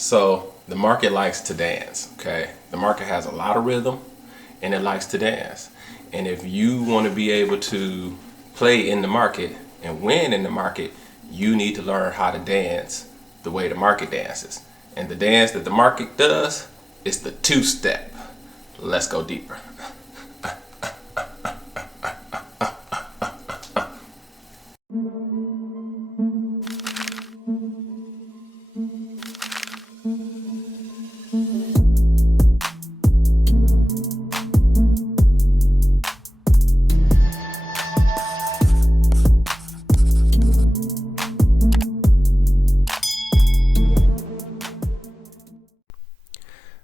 So the market likes to dance, okay? The market has a lot of rhythm and it likes to dance. And if you want to be able to play in the market and win in the market, you need to learn how to dance the way the market dances. And the dance that the market does is the two-step. Let's go deeper.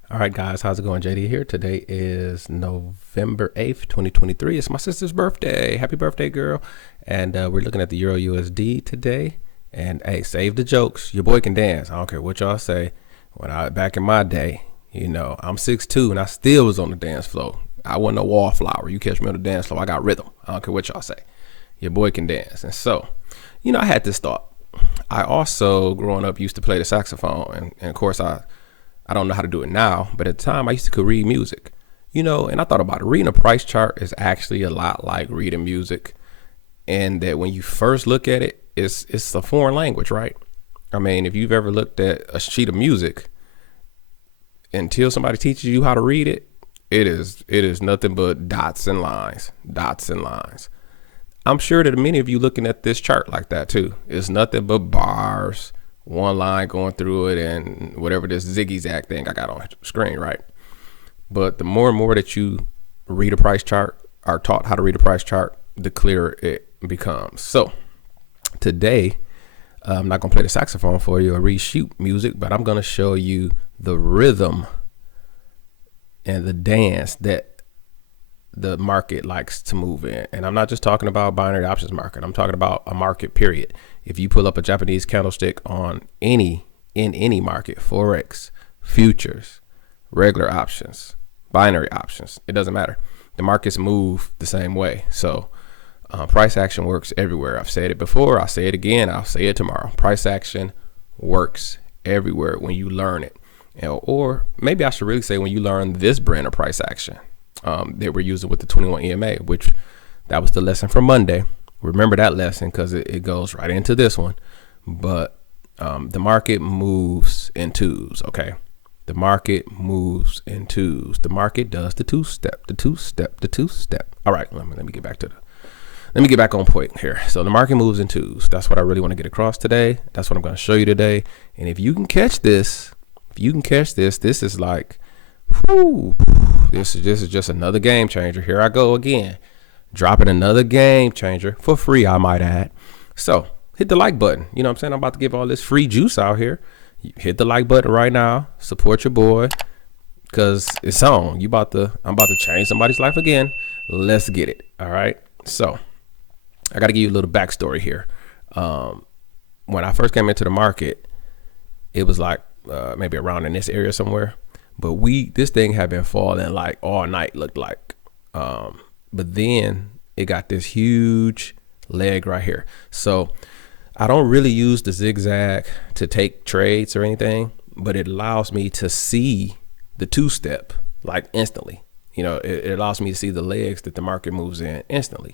All right, guys, how's it going? JD here. Today is November 8th, 2023. It's my sister's birthday. Happy birthday, girl. And we're looking at the Euro USD today. And hey, save the jokes. Your boy can dance. I don't care what y'all say. Back in my day, I'm 6'2" and I still was on the dance floor. I wasn't a wallflower. You catch me on the dance floor, I got rhythm. I don't care what y'all say. Your boy can dance. And so, I had this thought. I also, growing up, used to play the saxophone. And of course, I don't know how to do it now, but at the time I used to read music, and I thought about it. Reading a price chart is actually a lot like reading music. And that when you first look at it, it's a foreign language, right? I mean, if you've ever looked at a sheet of music, until somebody teaches you how to read it, it is nothing but dots and lines. I'm sure that many of you looking at this chart like that too. It's nothing but bars, one line going through it, and whatever this ziggy-zag thing I got on screen, right? But the more and more that you read a price chart, are taught how to read a price chart, the clearer it becomes. So today, I'm not going to play the saxophone for you or read sheet music, but I'm going to show you the rhythm and the dance that the market likes to move in. And I'm not just talking about binary options market. I'm talking about a market period. If you pull up a Japanese candlestick in any market, Forex, futures, regular options, binary options, it doesn't matter. The markets move the same way. So price action works everywhere. I've said it before. I'll say it again. I'll say it tomorrow. Price action works everywhere when you learn it. Or maybe I should really say when you learn this brand of price action that we're using with the 21 EMA, which that was the lesson from Monday. Remember that lesson because it goes right into this one. But the market moves in twos, okay? The market moves in twos. The market does the two-step. All right, let me get back on point here. So the market moves in twos. That's what I really want to get across today. That's what I'm going to show you today. And if you can catch this, this is like, whoo, this is just another game changer. Here I go again, dropping another game changer for free, I might add. So hit the like button. You know what I'm saying? I'm about to give all this free juice out here. Hit the like button right now. Support your boy, because it's on. I'm about to change somebody's life again. Let's get it. All right. So I got to give you a little backstory here. When I first came into the market, it was like maybe around in this area somewhere. But this thing had been falling like all night, looked like. But then it got this huge leg right here. So I don't really use the zigzag to take trades or anything, but it allows me to see the two-step like instantly. It allows me to see the legs that the market moves in instantly.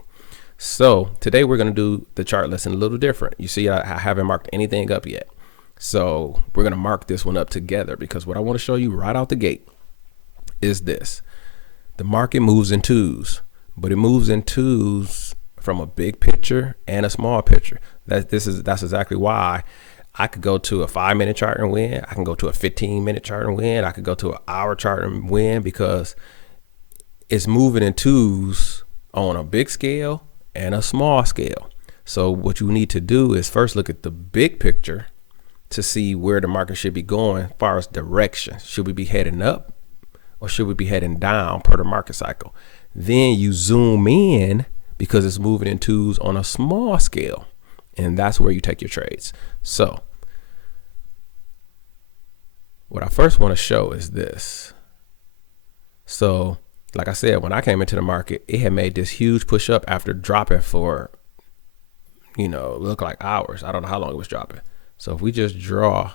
So today we're going to do the chart lesson a little different. You see, I haven't marked anything up yet. So we're going to mark this one up together, because what I want to show you right out the gate is this. The market moves in twos, but it moves in twos from a big picture and a small picture. That's exactly why I could go to a 5-minute chart and win. I can go to a 15-minute chart and win. I could go to an hour chart and win, because it's moving in twos on a big scale and a small scale. So what you need to do is first look at the big picture to see where the market should be going as far as direction. Should we be heading up or should we be heading down per the market cycle? Then you zoom in, because it's moving in twos on a small scale, and that's where you take your trades. So what I first want to show is this. So like I said, when I came into the market, it had made this huge push up after dropping for, look like hours. I don't know how long it was dropping. So if we just draw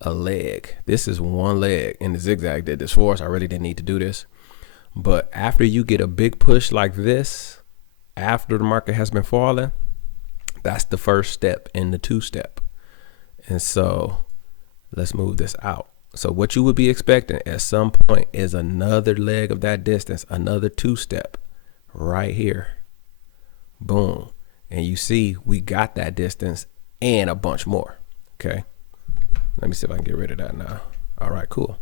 a leg. This is one leg, and the zigzag did this for us. I really didn't need to do this. But after you get a big push like this, after the market has been falling, that's the first step in the two-step. And so let's move this out. So what you would be expecting at some point is another leg of that distance, another two-step right here. Boom. And you see we got that distance and a bunch more. Okay. Let me see if I can get rid of that now. All right, cool.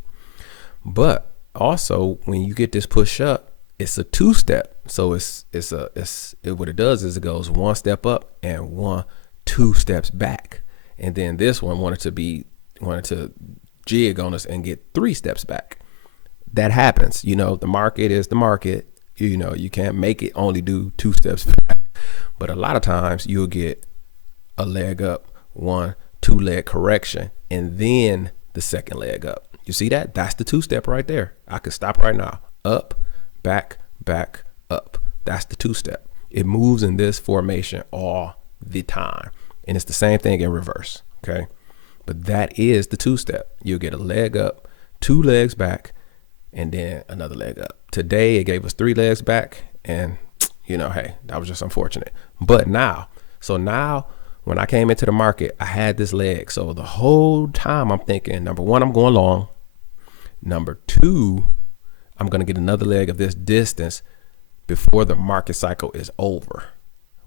But also when you get this push up, it's a two-step. So what it does is it goes one step up and two steps back. And then this one wanted to jig on us and get 3 steps back. That happens. You know, the market is the market. You know, you can't make it only do 2 steps back. But a lot of times you'll get a leg up, 1, 2 leg correction, and then the second leg up. You see that? That's the 2-step right there. I could stop right now. Up, back, back, up. That's the 2-step. It moves in this formation all the time. And it's the same thing in reverse. Okay. But that is the 2-step. You'll get a leg up, 2 legs back, and then another leg up. Today, it gave us 3 legs back. And, you know, hey, that was just unfortunate. But now when I came into the market, I had this leg. So the whole time I'm thinking, number 1, I'm going long. Number 2, I'm going to get another leg of this distance before the market cycle is over.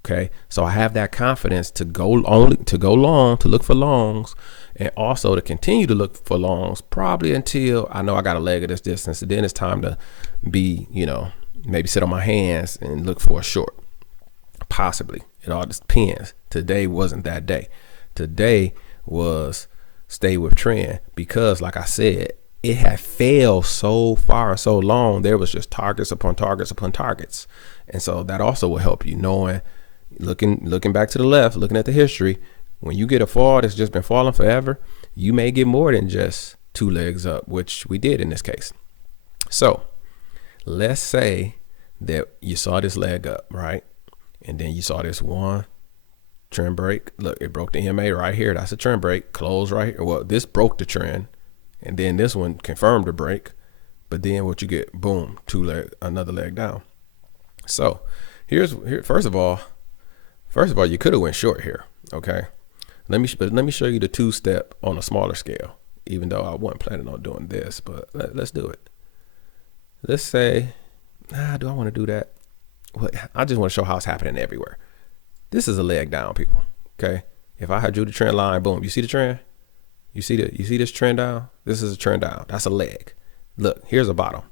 Okay. So I have that confidence to go long, to look for longs, and also to continue to look for longs probably until I know I got a leg of this distance. And then it's time to be, you know, maybe sit on my hands and look for a short. Possibly. It all depends. Today wasn't that day. Today was stay with trend because, like I said, it had failed so far and so long. There was just targets upon targets upon targets. And so that also will help you knowing, looking back to the left, looking at the history. When you get a fall that's just been falling forever, you may get more than just 2 legs up, which we did in this case. So let's say that you saw this leg up, right? And then you saw this one trend break. Look, it broke the EMA right here. That's a trend break. Close right here. Well, this broke the trend. And then this one confirmed the break. But then what you get, boom, another leg down. So here, first of all, you could have went short here. Okay. Let me show you the 2-step on a smaller scale, even though I wasn't planning on doing this, but let's do it. Let's say, do I want to do that? Well, I just want to show how it's happening everywhere. This is a leg down, people. Okay. If I had drew the trend line, boom, you see the trend? You see this trend down? This is a trend down. That's a leg. Look, here's a bottom.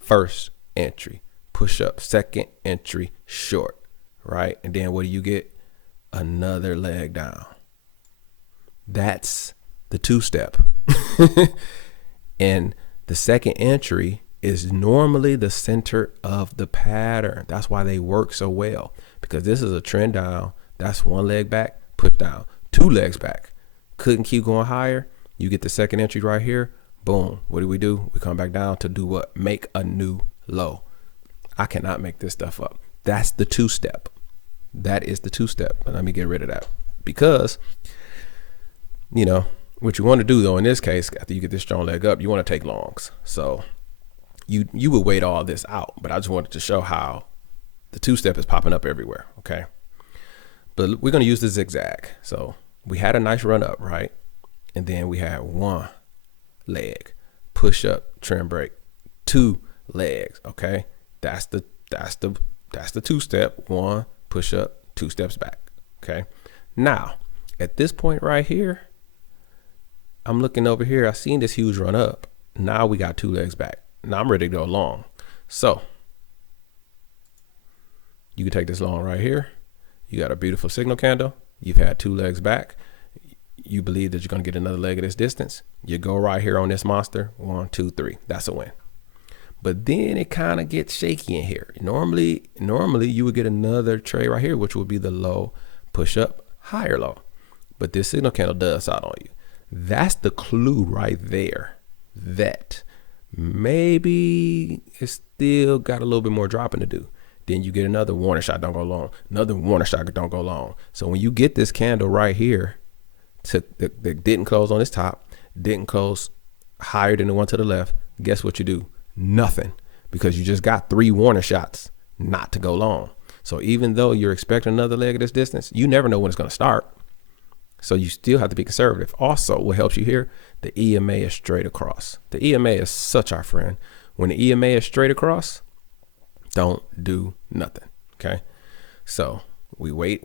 First entry, push up, second entry, short, right? And then what do you get? Another leg down. That's the 2-step. And the second entry is normally the center of the pattern. That's why they work so well, because this is a trend down. That's 1 leg back, push down, 2 legs back. Couldn't keep going higher. You get the second entry right here. Boom. What do? We come back down to do what? Make a new low. I cannot make this stuff up. That's the 2-step. That is the 2-step. Let me get rid of that, because, you know, what you want to do though, in this case, after you get this strong leg up, you want to take longs. So you would wait all this out, but I just wanted to show how the 2-step is popping up everywhere. Okay. But we're going to use the zigzag. So we had a nice run up, right? And then we had 1 leg, push up, trend break, 2 legs. Okay. That's the 2-step, 1 push up, 2 steps back. Okay. Now at this point right here, I'm looking over here. I seen this huge run up. Now we got 2 legs back. Now I'm ready to go long. So you can take this long right here. You got a beautiful signal candle. You've had 2 legs back. You believe that you're going to get another leg of this distance. You go right here on this monster. 1, 2, 3. That's a win. But then it kind of gets shaky in here. Normally you would get another trade right here, which would be the low, push up, higher low. But this signal candle does out on you. That's the clue right there, that maybe it's still got a little bit more dropping to do. Then you get another warning shot, don't go long. Another warning shot, don't go long. So when you get this candle right here that didn't close on this top, didn't close higher than the one to the left, guess what you do? Nothing, because you just got 3 warning shots not to go long. So even though you're expecting another leg of this distance, you never know when it's going to start. So you still have to be conservative. Also, what helps you here, the EMA is straight across. The EMA is such our friend. When the EMA is straight across, don't do nothing, okay? So we wait.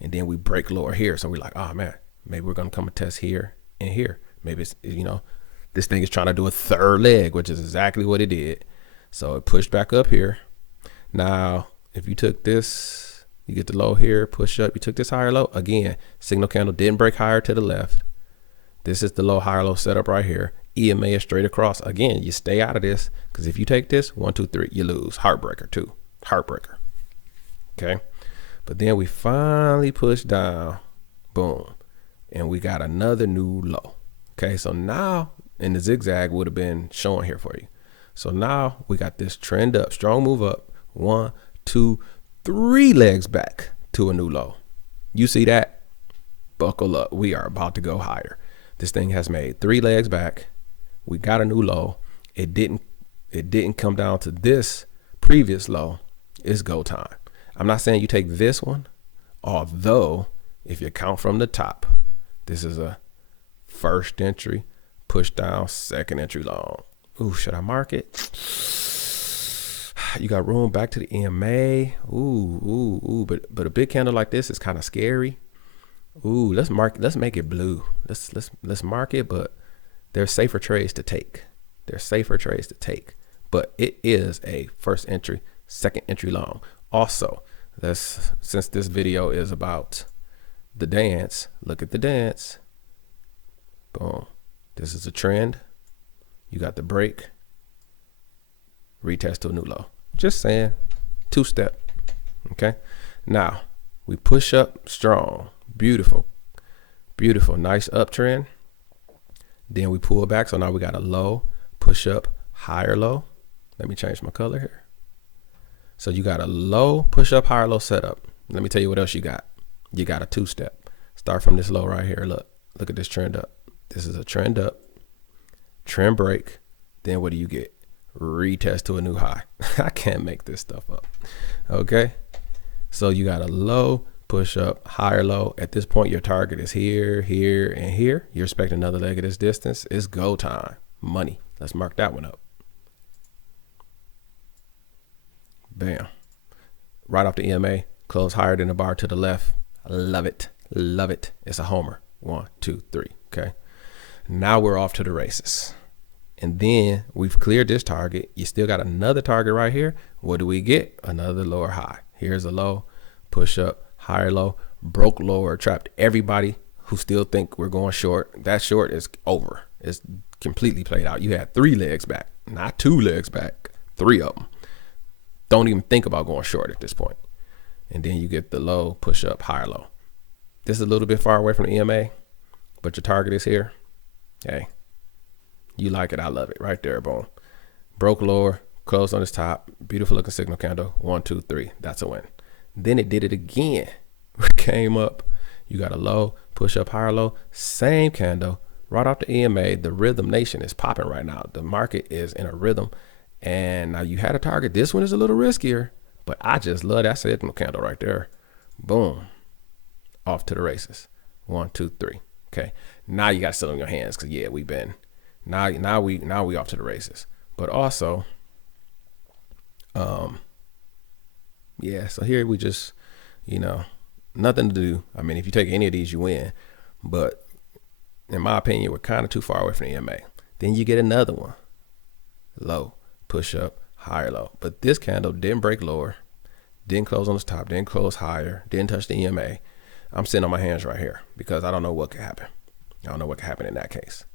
And then we break lower here. So we're like, oh man, maybe we're going to come and test here and here. Maybe it's, this thing is trying to do a third leg, which is exactly what it did. So it pushed back up here. Now, if you took this, you get the low here, push up, you took this higher low. Again, signal candle didn't break higher to the left. This is the low, higher low setup right here. EMA is straight across. Again, you stay out of this, because if you take this, 1, 2, 3, you lose. Heartbreaker too. Heartbreaker. Okay. But then we finally push down. Boom. And we got another new low. Okay. So now, and the zigzag would have been showing here for you. So now we got this trend up, strong move up. 1, 2, 3 legs back to a new low. You see that? Buckle up. We are about to go higher. This thing has made 3 legs back. We got a new low. It didn't come down to this previous low. It's go time. I'm not saying you take this one, although if you count from the top, this is a first entry, push down, second entry long. Ooh, should I mark it? You got room back to the EMA. Ooh. But a big candle like this is kind of scary. Ooh, let's make it blue. Let's mark it, but there's safer trades to take. But it is a first entry, second entry long. Also, since this video is about the dance, look at the dance. Boom. This is a trend. You got the break, retest to a new low. Just saying, 2-step. Okay. Now we push up strong. Beautiful. Nice uptrend. Then we pull back. So now we got a low, push up, higher low. Let me change my color here. So you got a low, push up, higher low setup. Let me tell you what else you got. You got a 2-step. Start from this low right here. Look at this trend up. This is a trend up, trend break. Then what do you get? Retest to a new high. I can't make this stuff up. Okay. So you got a low, push up, higher low. At this point, your target is here, here, and here. You're expecting another leg of this distance. It's go time. Money. Let's mark that one up. Bam. Right off the EMA, close higher than the bar to the left. I love it. It's a homer. 1, 2, 3. Okay. Now we're off to the races. And then we've cleared this target. You still got another target right here. What do we get? Another lower high. Here's a low, push up, higher low, broke lower, trapped everybody who still think we're going short. That short is over. It's completely played out. You had 3 legs back, not 2 legs back, 3 of them. Don't even think about going short at this point. And then you get the low, push up, higher low. This is a little bit far away from the EMA, but your target is here. Hey, you like it. I love it. Right there, boom. Broke lower, closed on this top. Beautiful looking signal candle. 1, 2, 3. That's a win. Then it did it again. Came up. You got a low, push up, higher low. Same candle. Right off the EMA. The rhythm nation is popping right now. The market is in a rhythm. And now you had a target. This one is a little riskier, but I just love that signal candle right there. Boom. Off to the races. 1, 2, 3. Okay. Now you got to sit on your hands because yeah, we've been now we off to the races. But also, yeah. So here we just, nothing to do. I mean, if you take any of these, you win. But in my opinion, we're kind of too far away from the EMA. Then you get another one. Low, push up, higher low. But this candle didn't break lower, didn't close on the top, didn't close higher, didn't touch the EMA. I'm sitting on my hands right here because I don't know what could happen. I don't know what could happen in that case.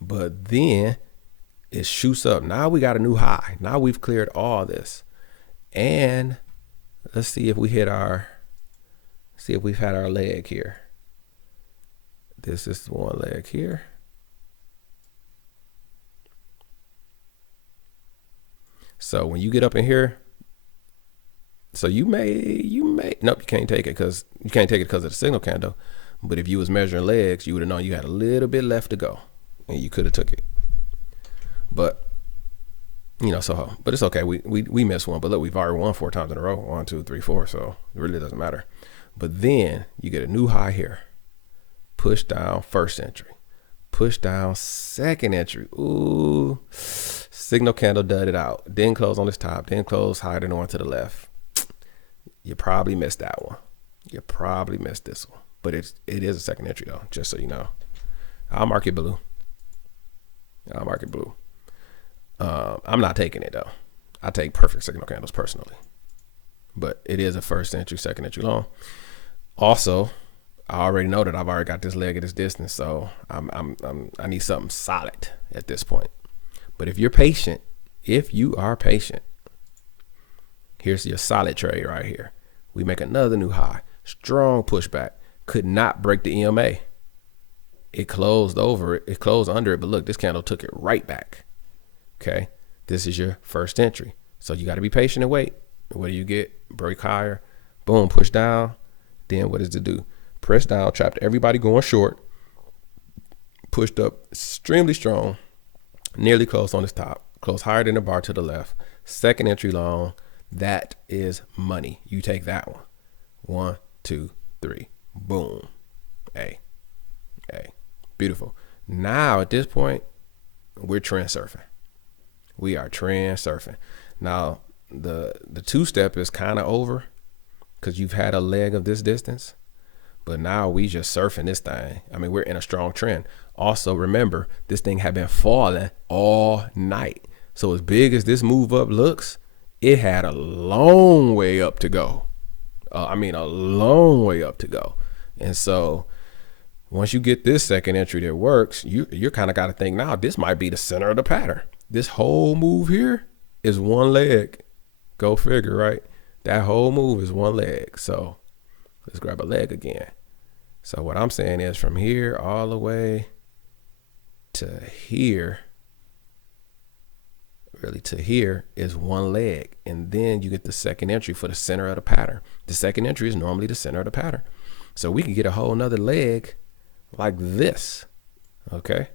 But then it shoots up. Now we got a new high. Now we've cleared all this. And let's see if we've had our leg here. This is one leg here. So when you get up in here, so you may, nope, you can't take it because of the signal candle. But if you was measuring legs, you would have known you had a little bit left to go, and you could have took it. But but it's okay. We missed one, but look, we've already won 4 times in a row. 1, 2, 3, 4. So it really doesn't matter. But then you get a new high here. Push down first entry. Push down second entry. Ooh, signal candle dudded out. Then close on this top. Then close higher than the one to the left. You probably missed that one. You probably missed this one. But it is a second entry though, just so you know. I'll mark it blue. I'm not taking it though. I take perfect signal candles personally. But it is a first entry, second entry long. Also, I already know that I've already got this leg at this distance, so I need something solid at this point. But if you are patient, here's your solid trade right here. We make another new high, strong pushback, could not break the EMA. It closed over it, it closed under it, but look, this candle took it right back. Okay, this is your first entry. So you got to be patient and wait. What do you get? Break higher, boom, push down. Then what does it do? Press down, trapped everybody going short, pushed up extremely strong, nearly closed on this top, closed higher than the bar to the left. Second entry long, that is money. You take that one. 1, 2, 3, boom. Hey, beautiful. Now at this point, we're trend surfing. We are trend surfing. Now the 2-step is kind of over because you've had a leg of this distance. But now we just surfing this thing. I mean, we're in a strong trend. Also, remember, this thing had been falling all night. So as big as this move up looks, it had a long way up to go. A long way up to go. And so once you get this second entry that works, you're kind of got to think now, this might be the center of the pattern. This whole move here is one leg. Go figure, right? That whole move is one leg. So let's grab a leg again. So what I'm saying is from here all the way to here, really to here is one leg. And then you get the second entry for the center of the pattern. The second entry is normally the center of the pattern. So we can get a whole nother leg like this. Okay.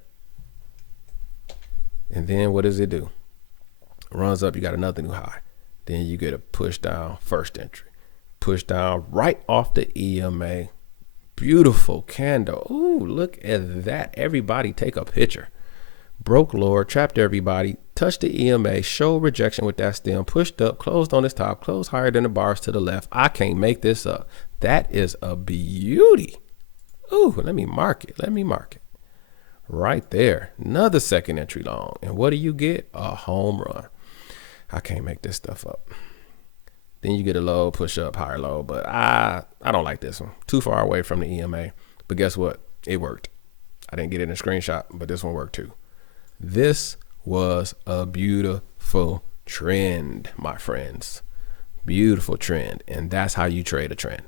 And then what does it do? Runs up, you got another new high. Then you get a push down first entry. Push down right off the EMA. Beautiful candle. Ooh, look at that. Everybody take a picture. Broke lower, trapped everybody, touched the EMA, showed rejection with that stem, pushed up, closed on this top, closed higher than the bars to the left. I can't make this up. That is a beauty. Ooh, let me mark it. Right there. Another second entry long. And what do you get? A home run. I can't make this stuff up. Then you get a low, push up, higher low. But I don't like this one. Too far away from the EMA. But guess what? It worked. I didn't get it in a screenshot, but this one worked too. This was a beautiful trend, my friends. Beautiful trend. And that's how you trade a trend.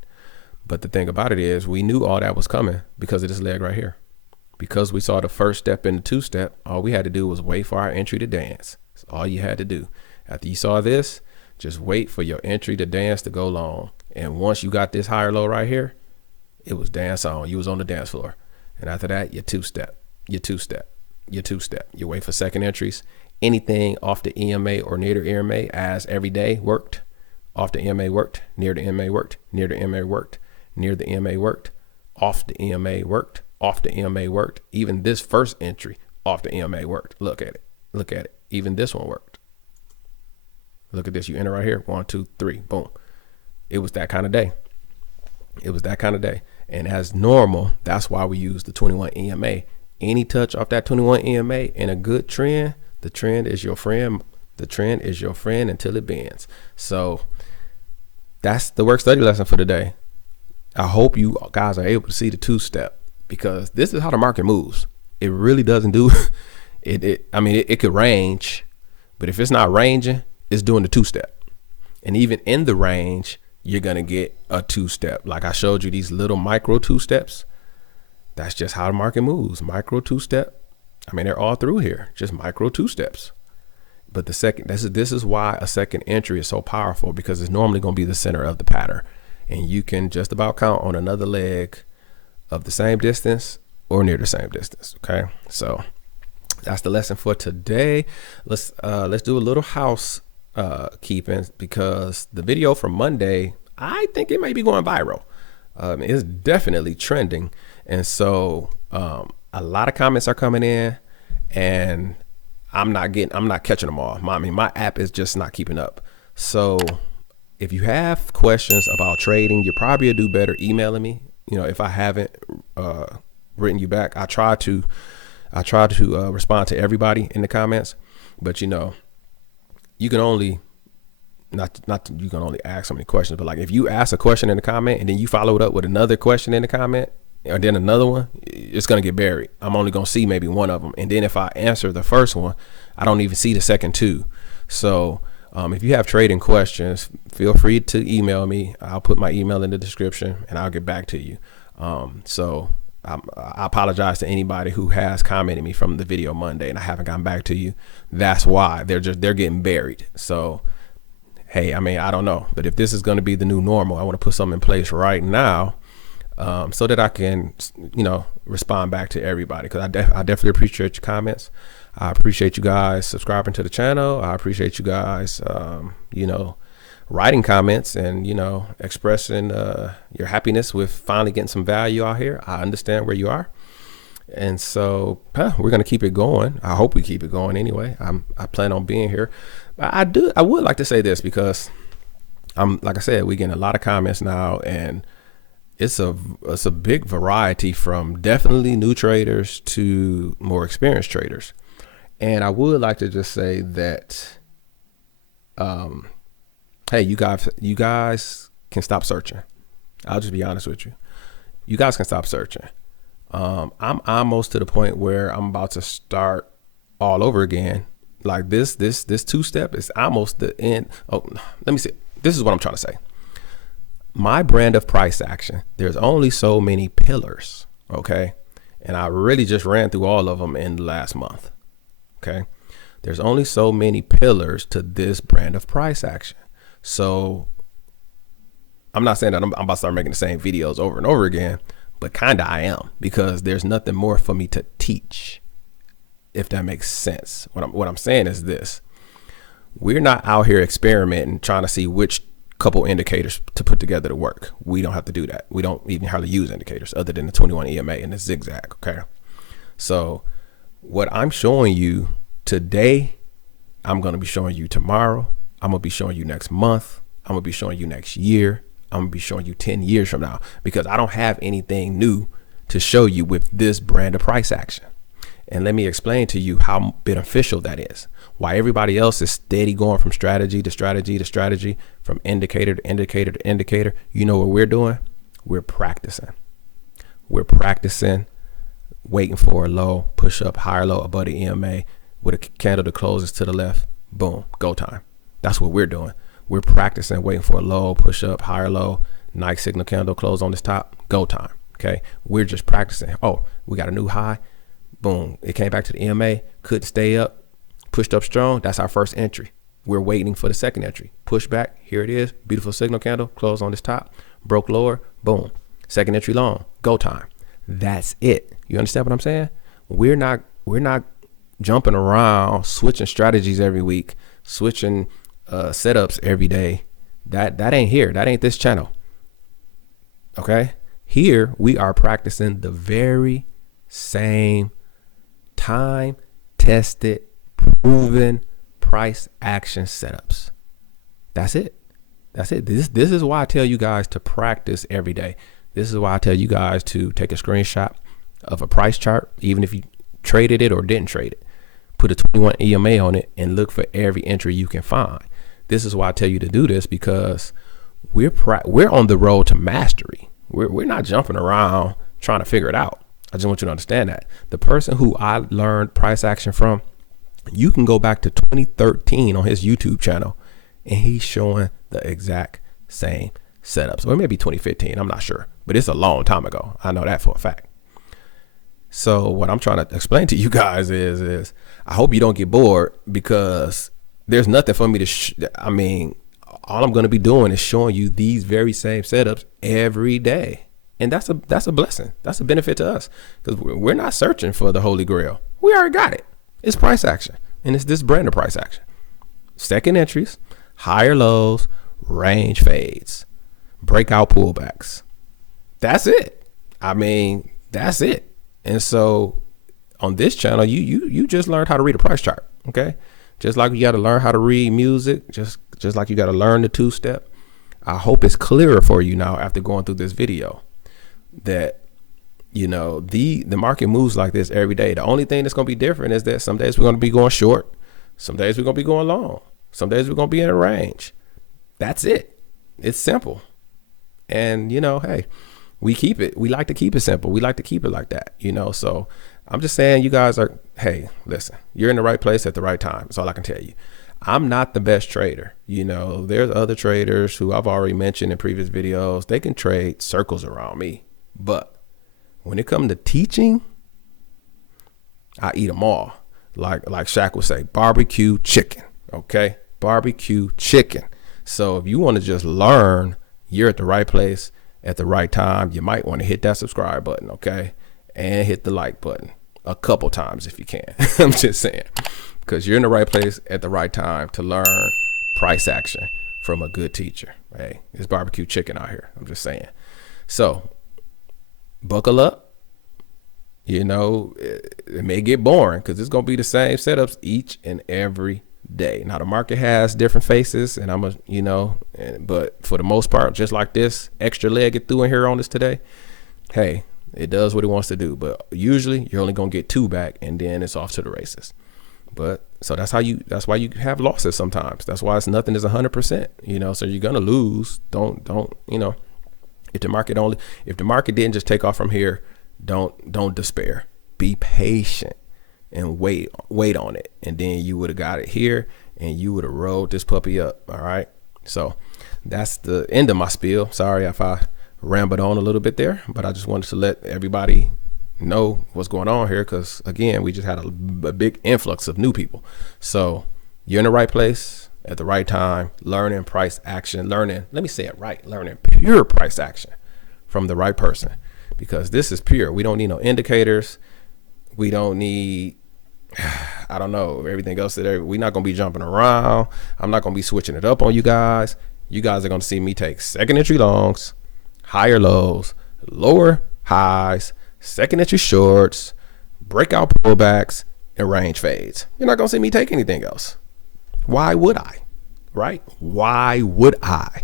But the thing about it is we knew all that was coming because of this leg right here. Because we saw the first step and the 2-step, all we had to do was wait for our entry to dance. That's all you had to do. After you saw this, just wait for your entry to dance to go long. And once you got this higher low right here, it was dance on. You was on the dance floor. And after that, your 2-step. You wait for second entries. Anything off the EMA or near the EMA as every day worked. Off the EMA worked. Near the EMA worked. Near the EMA worked. Near the EMA worked. Off the EMA worked. Off the EMA worked. Even this first entry off the EMA worked. Look at it. Even this one worked. Look at this. You enter right here. 1, 2, 3. Boom. It was that kind of day. And as normal, that's why we use the 21 EMA. Any touch off that 21 EMA in a good trend, the trend is your friend. The trend is your friend until it bends. So that's the work study lesson for today. I hope you guys are able to see the 2-step because this is how the market moves. It really doesn't do it. It could range, but if it's not ranging, it's doing the 2-step. And even in the range, you're going to get a 2-step. Like I showed you these little micro 2-steps. That's just how the market moves. Micro 2-step. They're all through here, just micro 2-steps. But this is why a second entry is so powerful because it's normally going to be the center of the pattern. And you can just about count on another leg of the same distance or near the same distance. Okay, so that's the lesson for today. Let's do a little house keeping, because the video from Monday, I think it may be going viral. It's definitely trending, and so a lot of comments are coming in, and I'm not catching them all. My app is just not keeping up. So if you have questions about trading, you probably do better emailing me. If I haven't written you back, I try to respond to everybody in the comments, but you can only you can only ask so many questions, but like if you ask a question in the comment and then you follow it up with another question in the comment or then another one, it's going to get buried. I'm only going to see maybe one of them. And then if I answer the first one, I don't even see the second two. So if you have trading questions, feel free to email me. I'll put my email in the description and I'll get back to you. So I apologize to anybody who has commented me from the video Monday and I haven't gotten back to you. That's why they're getting buried. So, hey, I don't know, but if this is going to be the new normal, I want to put something in place right now, so that I can, respond back to everybody. Cause I definitely appreciate your comments. I appreciate you guys subscribing to the channel. I appreciate you guys, writing comments and, expressing your happiness with finally getting some value out here. I understand where you are. And so we're going to keep it going. I hope we keep it going anyway. I plan on being here. I would like to say this, because like I said, we're getting a lot of comments now, and it's a big variety from definitely new traders to more experienced traders. And I would like to just say that, hey, you guys can stop searching. I'll just be honest with you. You guys can stop searching. I'm almost to the point where I'm about to start all over again. Like this two-step is almost the end. Oh, let me see. This is what I'm trying to say. My brand of price action, there's only so many pillars. Okay. And I really just ran through all of them in the last month. Okay. There's only so many pillars to this brand of price action. So I'm not saying that I'm about to start making the same videos over and over again, but kind of I am, because there's nothing more for me to teach, if that makes sense. What I'm saying is this: we're not out here experimenting, trying to see which couple indicators to put together to work. We don't have to do that. We don't even hardly use indicators other than the 21 EMA and the zigzag. Okay. So what I'm showing you today, I'm going to be showing you tomorrow. I'm going to be showing you next month. I'm going to be showing you next year. I'm going to be showing you 10 years from now, because I don't have anything new to show you with this brand of price action. And let me explain to you how beneficial that is. Why everybody else is steady going from strategy to strategy to strategy, from indicator to indicator to indicator. You know what we're doing? We're practicing. We're practicing waiting for a low, push up, higher low above the EMA with a candle that closes to the left. Boom, go time. That's what we're doing. We're practicing waiting for a low, push up, higher low, nice signal candle, close on this top, go time. Okay. We're just practicing. Oh, we got a new high. Boom. It came back to the EMA, couldn't stay up, pushed up strong. That's our first entry. We're waiting for the second entry. Push back. Here it is. Beautiful signal candle, close on this top, broke lower. Boom. Second entry long, go time. That's it. You understand what I'm saying? We're not jumping around, switching strategies every week, switching setups every day. That ain't here. That ain't this channel. Okay. Here we are practicing the very same time tested, proven price action setups. That's it. That's it. This is why I tell you guys to practice every day. This is why I tell you guys to take a screenshot of a price chart, even if you traded it or didn't trade it. Put a 21 EMA on it and look for every entry you can find. This is why I tell you to do this, because we're on the road to mastery. We're not jumping around trying to figure it out. I just want you to understand that. The person who I learned price action from, you can go back to 2013 on his YouTube channel, and he's showing the exact same setups. Or maybe 2015, I'm not sure, but it's a long time ago. I know that for a fact. So what I'm trying to explain to you guys is I hope you don't get bored, because there's nothing for me to, all I'm going to be doing is showing you these very same setups every day. And that's a blessing. That's a benefit to us because we're not searching for the holy grail. We already got it. It's price action, and it's this brand of price action. Second entries, higher lows, range fades, breakout pullbacks. That's it. I mean, that's it. And so on this channel, you just learned how to read a price chart. Okay, just like you got to learn how to read music, just like you got to learn the two-step. I hope it's clearer for you now after going through this video that, you know, the market moves like this every day. The only thing that's going to be different is that some days we're going to be going short. Some days we're going to be going long. Some days we're going to be in a range. That's it. It's simple. And, you know, hey, we like to keep it simple. We like to keep it like that, you know? So I'm just saying you guys are, hey, listen, you're in the right place at the right time. That's all I can tell you. I'm not the best trader. You know, there's other traders who I've already mentioned in previous videos. They can trade circles around me. But when it comes to teaching, I eat them all. Like Shaq would say, barbecue chicken. Okay? Barbecue chicken. So if you want to just learn, you're at the right place at the right time. You might want to hit that subscribe button, okay? And hit the like button a couple times if you can. I'm just saying. Because you're in the right place at the right time to learn price action from a good teacher. Hey, it's barbecue chicken out here. I'm just saying. So buckle up. You know, it may get boring because it's going to be the same setups each and every day. Now, the market has different faces, and but for the most part, just like this extra leg get through in here on this today, hey, it does what it wants to do. But usually you're only going to get 2 back, and then it's off to the races. But so that's why you have losses sometimes. That's why nothing is 100%, you know, so you're going to lose. Don't, you know, if the market didn't just take off from here, don't despair. Be patient and wait on it. And then you would have got it here and you would have rolled this puppy up. All right. So that's the end of my spiel. Sorry if I rambled on a little bit there, but I just wanted to let everybody know what's going on here, because again, we just had a big influx of new people. So you're in the right place at the right time, learning price action, learning pure price action from the right person, because this is pure. We don't need no indicators. We don't need, I don't know, everything else that we're not going to be jumping around. I'm not going to be switching it up on you guys. You guys are going to see me take second entry longs, higher lows, lower highs, second entry shorts, breakout pullbacks, and range fades. You're not going to see me take anything else. Why would I? Right? Why would I?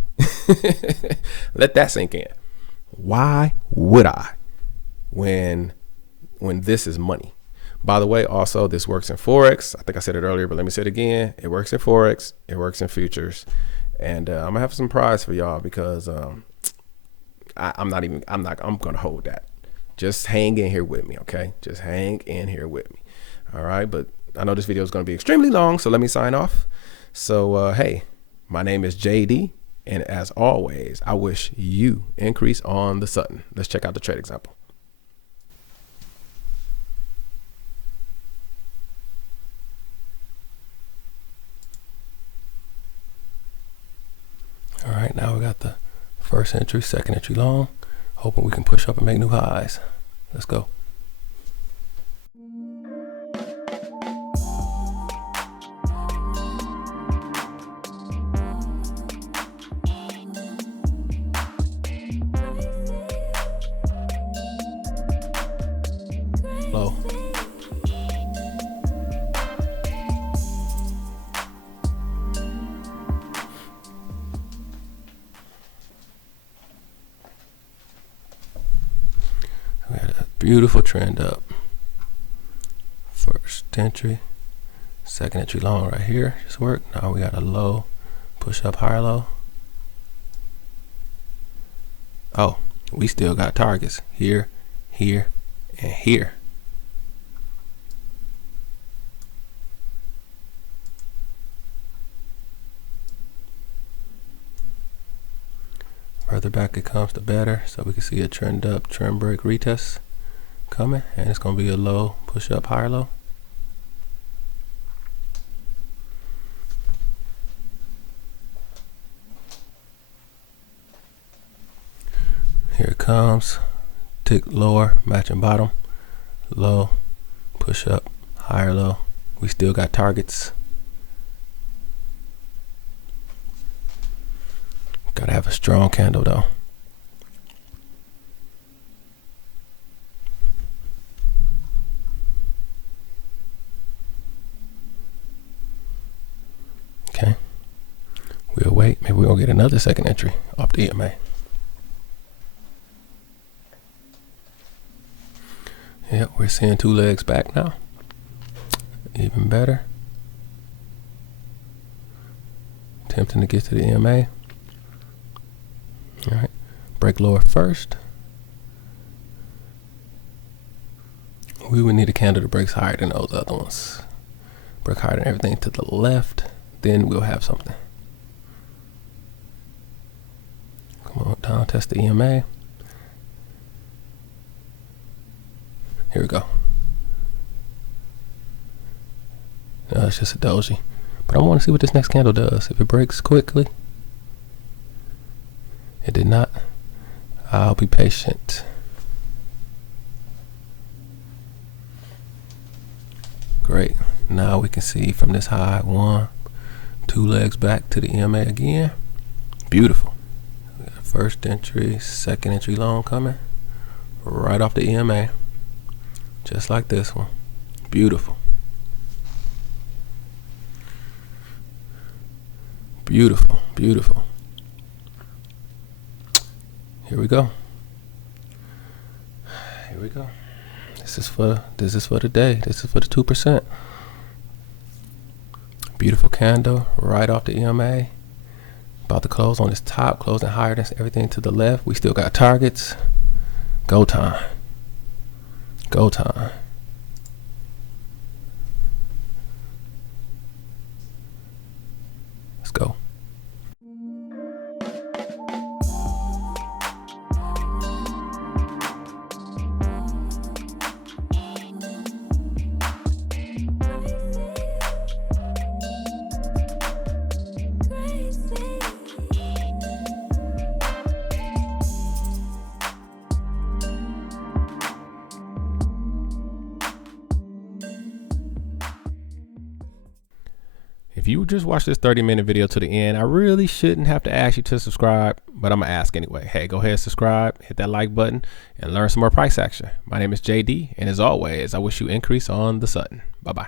Let that sink in. Why would I when this is money? By the way, also, this works in Forex. I think I said it earlier, but let me say it again. It works in Forex. It works in futures. And I'm going to have some prize for y'all because I'm going to hold that. Just hang in here with me, okay? Just hang in here with me. All right, but I know this video is going to be extremely long, so let me sign off. So, hey, my name is JD, and as always, I wish you increase on the Sutton. Let's check out the trade example. All right, now we got the first entry, second entry long. Hoping we can push up and make new highs. Let's go. Low. We had a beautiful trend up. First entry, second entry long right here. Just worked. Now we got a low, push up, higher low. Oh, we still got targets here, here, and here. Further back it comes, the better. So we can see a trend up, trend break retest coming, and it's going to be a low, push up, higher low. Here it comes. comes, tick lower, matching bottom, low, push up, higher low. We still got targets. Gotta have a strong candle though. Okay, we'll wait. Maybe we'll get another second entry off the EMA. Yep, we're seeing 2 legs back now. Even better. Attempting to get to the EMA. All right, break lower first. We would need a candle that breaks higher than those other ones. Break higher than everything to the left, then we'll have something. Come on down, test the EMA. Here we go. No, it's just a doji. But I want to see what this next candle does. If it breaks quickly. It did not. I'll be patient. Great. Now we can see from this high, 1, 2 legs back to the EMA again. Beautiful. We got first entry, second entry long coming. Right off the EMA. Just like this one. Beautiful. Beautiful, beautiful. Here we go. Here we go. This is for the day. This is for the 2%. Beautiful candle right off the EMA. About to close on this top, closing higher than everything to the left. We still got targets. Go time. Go time. Let's go. If you just watch this 30-minute video to the end, I really shouldn't have to ask you to subscribe, but I'm gonna ask anyway. Hey, go ahead, subscribe, hit that like button, and learn some more price action. My name is JD, and as always, I wish you increase on the Sutton. Bye-bye.